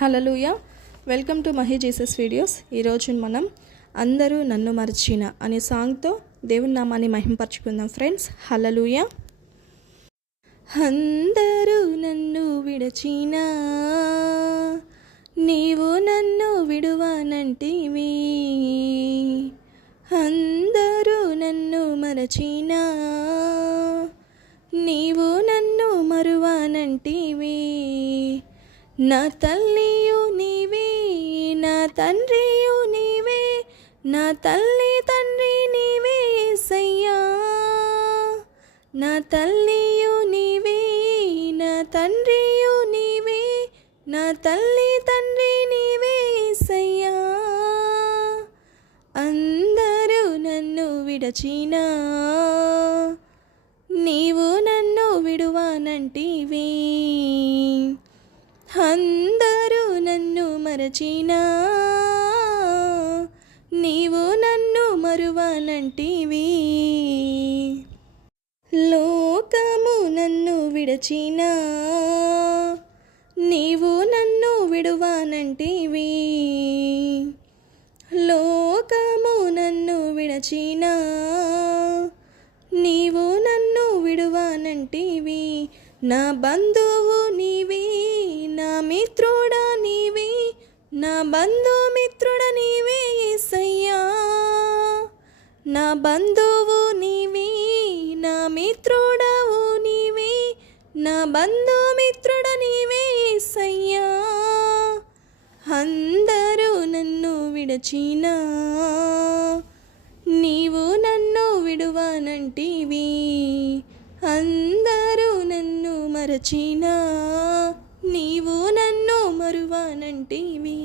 Hallelujah. Welcome to Mahi Jesus videos. ఈరోజు మనం అందరూ నన్ను మరచిన అనే సాంగ్తో దేవుని నామాన్ని మహింపరచుకుందాం ఫ్రెండ్స్. హల్లెలూయా. అందరూ నన్ను విడచినా నీవు నన్ను విడువనంటివి, అందరూ నన్ను మరచినా నీవు నన్ను మరువనంటివి. నా తల్లియు నీవే, నా తండ్రియు నీవే, నా తల్లి తండ్రి నీవే యేసయ్యా. నా తల్లియు నీవే, నా తండ్రియు నీవే, నా తల్లి తండ్రి నీవే యేసయ్యా. అందరూ నన్ను విడచినా నీవు నన్ను విడువనంటివి, అందరూ నన్ను మరచినా నీవు నన్ను మరువనంటివి. లోకము నన్ను విడచినా నీవు నన్ను విడువనంటివి, లోకము నన్ను విడచినా నీవు నన్ను విడువనంటివి. నా బంధువు నీవే, నా మిత్రుడా నీవే, నా బంధుమిత్రుడ నీవే యేసయ్యా. నా బంధువు నీవే, నా మిత్రుడవు నీవే, నా బంధుమిత్రుడ నీవే యేసయ్యా. అందరూ నన్ను విడచినా నీవు నన్ను విడువనంటివి, అందరూ నన్ను మరచినా నీవు నన్ను మరువనంటివి.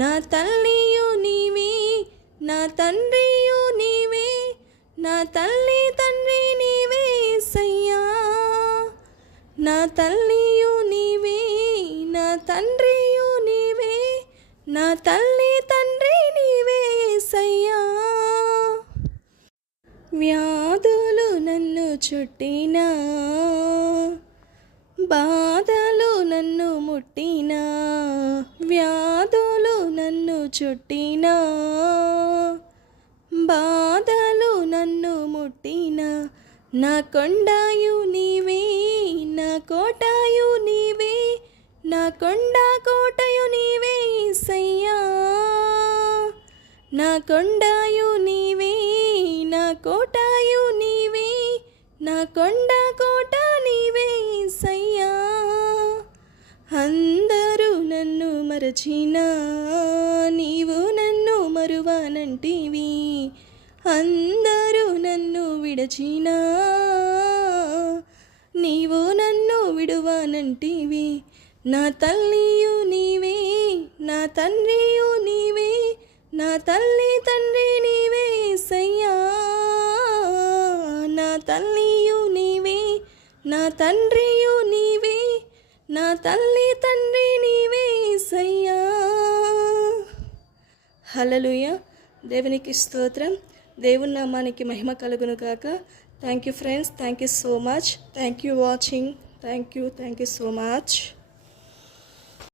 నా తల్లియు నీవే, నా తండ్రియు నీవే, నా తల్లి తండ్రి నీవే యేసయ్యా. నా తల్లియు నీవే, నా తండ్రియు నీవే, నా తల్లి తండ్రి నీవే యేసయ్యా. వ్యాధులు నన్ను చుట్టినా, బాధలు నన్ను ముట్టినా, వ్యాధులు నన్ను చుట్టినా, బాధలు నన్ను ముట్టినా, నా కొండయు నీవే, నా కోటయు నీవే, నా కొండ కోటయు నీవే యేసయ్యా. నా కొండయు నీవే, నా కోటయు నీవే, నా కొండ కోట నీవే యేసయ్యా. అందరూ నన్ను మరచినా నీవు నన్ను మరువనంటివి, అందరూ నన్ను విడచినా నీవు నన్ను విడువనంటివి. నా తల్లియు నీవే, నా తండ్రియు నీవే, నా తల్లి తండ్రి నీవే యేసయ్యా. నా తల్లియు నీవే, నా తండ్రియు నీవే, నా తల్లి తండ్రి నీవే యేసయ్యా. హల్లెలూయా. దేవునికి స్తోత్రం. దేవుని నామానికి మహిమ కలుగును గాక. Thank you friends. Thank you so much. Thank you watching. Thank you so much.